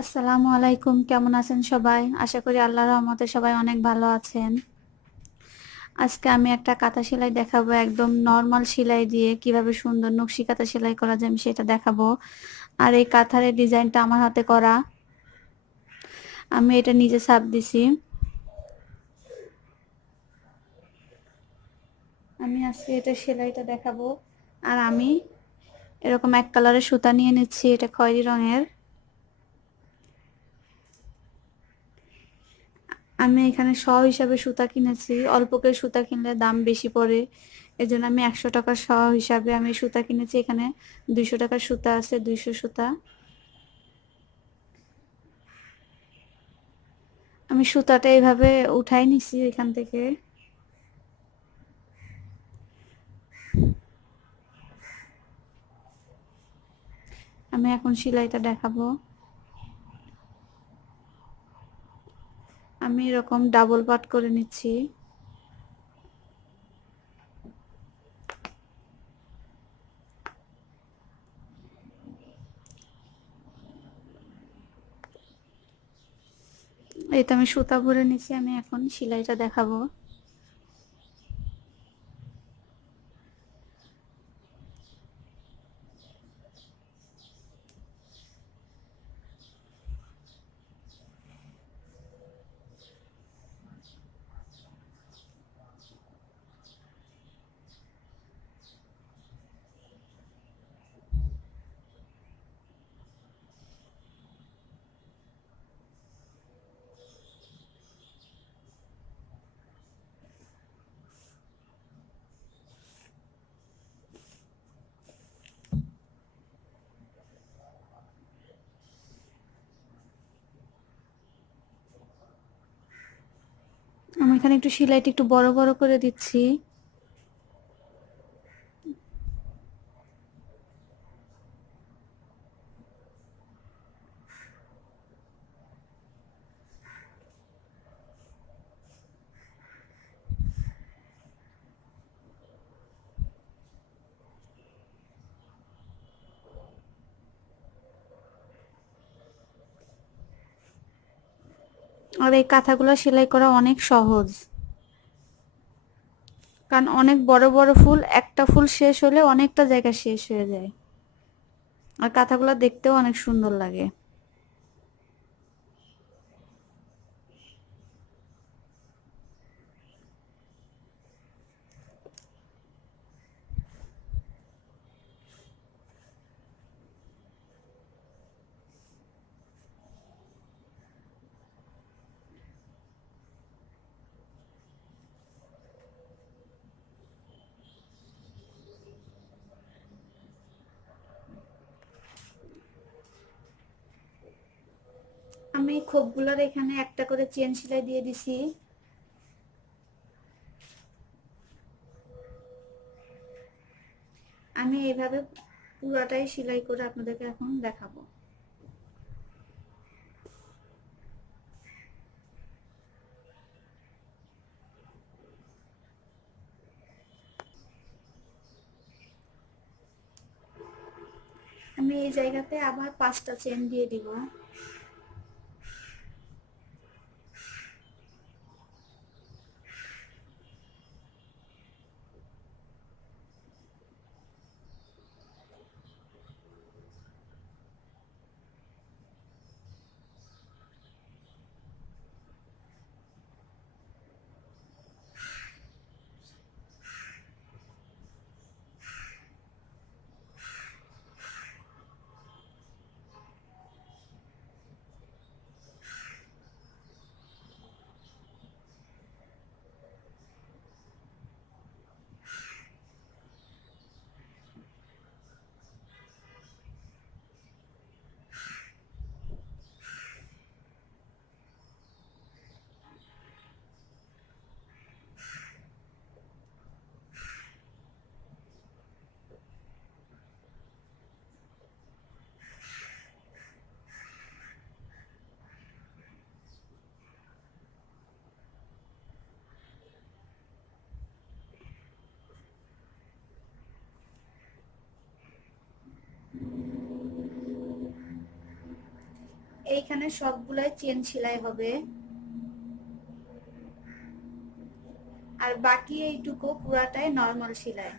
আসসালামু আলাইকুম, কেমন আছেন সবাই? আশা করি আল্লাহর রহমতে সবাই অনেক ভালো আছেন। আজকে আমি একটা কাঁথা সেলাই দেখাবো, একদম নর্মাল সেলাই দিয়ে কীভাবে সুন্দর নকশি কাঁথা সেলাই করা যায় আমি সেটা দেখাবো। আর এই কাঁথার ডিজাইনটা আমার হাতে করা। আমি এটা নিজে ছাপ দিছি। আমি আজকে এটা সেলাইটা দেখাবো। আর আমি এরকম এক কালারের সুতা নিয়ে নিচ্ছি, এটা খয়েরি রঙের। আমি এখানে শ হিসাবে সুতা কিনেছি। অল্প করে সুতা কিনলে দাম বেশি পড়ে। এই জন্য আমি একশো টাকা শ হিসাবে আমি সুতা কিনেছি। এখানে দুইশো টাকার সুতা আছে, দুইশো সুতা। আমি সুতাটা এইভাবে উঠাই নিছি এখান থেকে। আমি এখন সেলাইটা দেখাবো। আমি এরকম ডাবল পাট করে নিচ্ছি। এই তো আমি সুতা ভরে নিচ্ছি, আমি এখন সেলাইটা দেখাবো। আমি এখানে একটু সিলাইটা একটু বড় বড় করে দিচ্ছি। আর এই কাঁথাগুলো সেলাই করা অনেক সহজ। কারণ অনেক বড় বড় ফুল, একটা ফুল শেষ হলে অনেকটা জায়গা শেষ হয়ে যায়। আর কাঁথাগুলো দেখতেও অনেক সুন্দর লাগে। আমি খোপগুলোর এখানে একটা করে চেন সেলাই দিয়ে দিছি। আমি এইভাবে পুরাটাই সেলাই করে আপনাদেরকে এখন দেখাবো। আমি এই জায়গাতে আবার পাঁচটা চেন দিয়ে দিব। এইখানে সবগুলাই চেন সেলাই হবে। আর বাকি এইটুকু পুরাটাই নর্মাল সেলাই।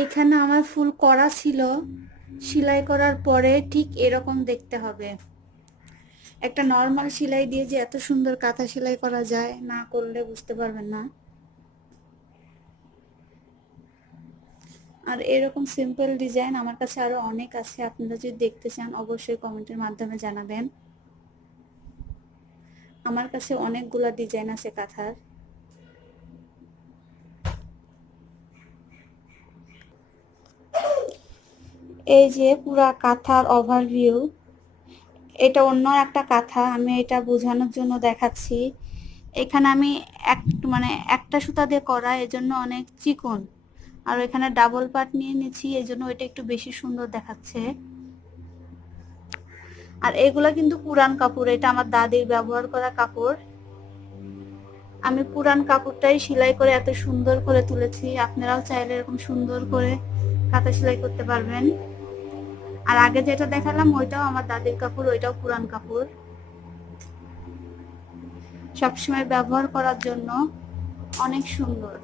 এইখানে আমার ফুল করা ছিল। সেলাই করার পরে ঠিক এরকম দেখতে হবে। একটা নর্মাল সেলাই দিয়ে যে এত সুন্দর কাঁথা সেলাই করা যায়, না করলে বুঝতে পারবেন না। আর এরকম সিম্পল ডিজাইন আমার কাছে আরও অনেক আছে। আপনারা যদি দেখতে চান, অবশ্যই কমেন্টের মাধ্যমে জানাবেন। আমার কাছে অনেকগুলো ডিজাইন আছে কাঁথার। এই যে পুরা কাঁথার ওভারভিউ এটা অন্য একটা কাঁথা, আমি এটা বোঝানোর জন্য দেখাচ্ছি। এখানে আমি এক মানে একটা সুতা দিয়ে করা, এজন্য অনেক চিকন। আর এখানে ডাবল পার্ট নিয়ে নিয়েছি এই জন্য এটা একটু বেশি সুন্দর দেখাচ্ছে। আর এগুলা কিন্তু পুরান কাপড়, এটা আমার দাদির ব্যবহার করা কাপড়। আমি পুরান কাপড়টাই সেলাই করে এত সুন্দর করে তুলেছি, আপনারাও চাইলে এরকম সুন্দর করে কাঁথা সেলাই করতে পারবেন। আর আগে যেটা দেখালাম ওইটাও আমার দাদির কাপড়, ওইটাও পুরান কাপড়। সবসময় ব্যবহার করার জন্য অনেক সুন্দর।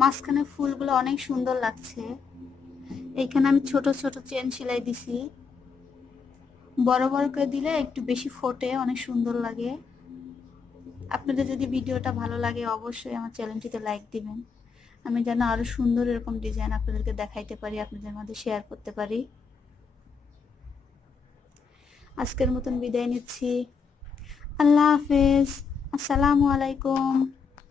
মাঝখানে ফুলগুলো অনেক সুন্দর লাগছে। এইখানে আমি ছোট ছোট চেন সেলাই দিছি। বড় বড় করে দিলে একটু বেশি ফোটে, অনেক সুন্দর লাগে। আপনাদের যদি ভিডিওটা ভালো লাগে অবশ্যই আমার চ্যানেলটিতে লাইক দিবেন। আমি যেন আরও সুন্দর এরকম ডিজাইন আপনাদেরকে দেখাইতে পারি, আপনাদের মধ্যে শেয়ার করতে পারি। আজকের মতন বিদায় নিচ্ছি। আল্লাহ হাফেজ। আসসালামু আলাইকুম।